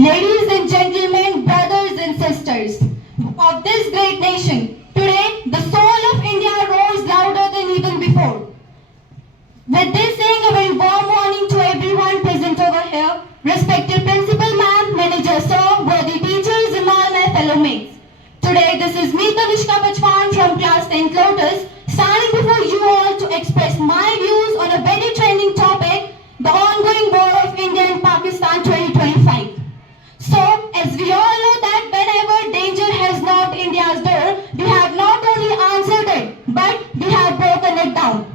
Ladies and gentlemen, brothers and sisters of this great nation, today the soul of India roars louder than even before. With this saying, a very warm morning to everyone present over here, respected principal ma'am, manager sir, worthy teachers and all my fellow mates. Today this is me Kanishka Bachwan from class 10th Lotus, standing before you all to express my views on a very trending topic, the ongoing war of India and Pakistan 2025. So, as we all know that whenever danger has knocked India's door, we have not only answered it, but we have broken it down.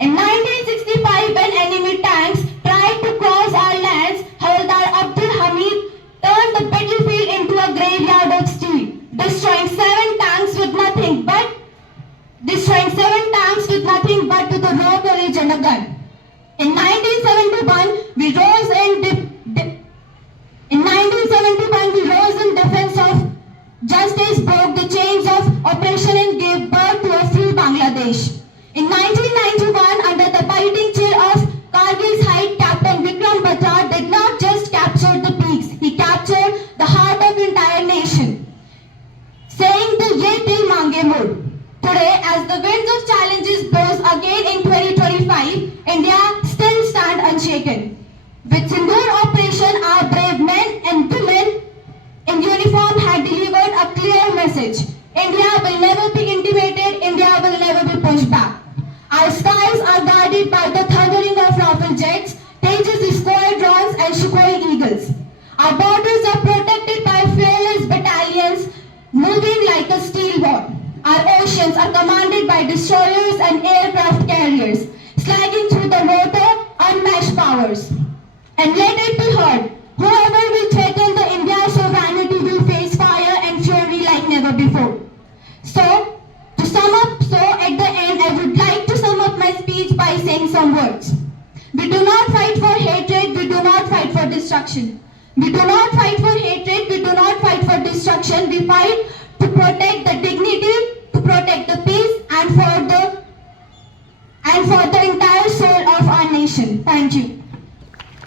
In 1965, when enemy tanks tried to cross our lands, Havaldar Abdul Hamid turned the battlefield into a graveyard of steel, destroying seven tanks with nothing but to the raw courage and a gun. In 1971, we rose in defense of justice, broke the chains of oppression and gave birth to a free Bangladesh. In 1991, under the fighting chair of Kargil's height, Captain Vikram Batra did not just capture the peaks, he captured the heart of entire nation, saying the Ye Dil Mange Mud. Today, as the winds of challenges blows again in 2025, India still stands unshaken. With Sindoor operation, our brave men and women in uniform had delivered a clear message. India will never be intimidated, India will never be pushed back. Our skies are guarded by the thundering of Rafale jets, Tejas squadrons and Sukhoi eagles. Our borders are protected by fearless battalions moving like a steel wall. Our oceans are commanded by destroyers and aircraft carriers, sliding through the water unmatched powers. And let it be heard, whoever will threaten the India's sovereignty will face fire and fury like never before. So, at the end, I would like to sum up my speech by saying some words. We do not fight for hatred, we do not fight for destruction. We do not fight for hatred, we do not fight for destruction, we fight to protect the dignity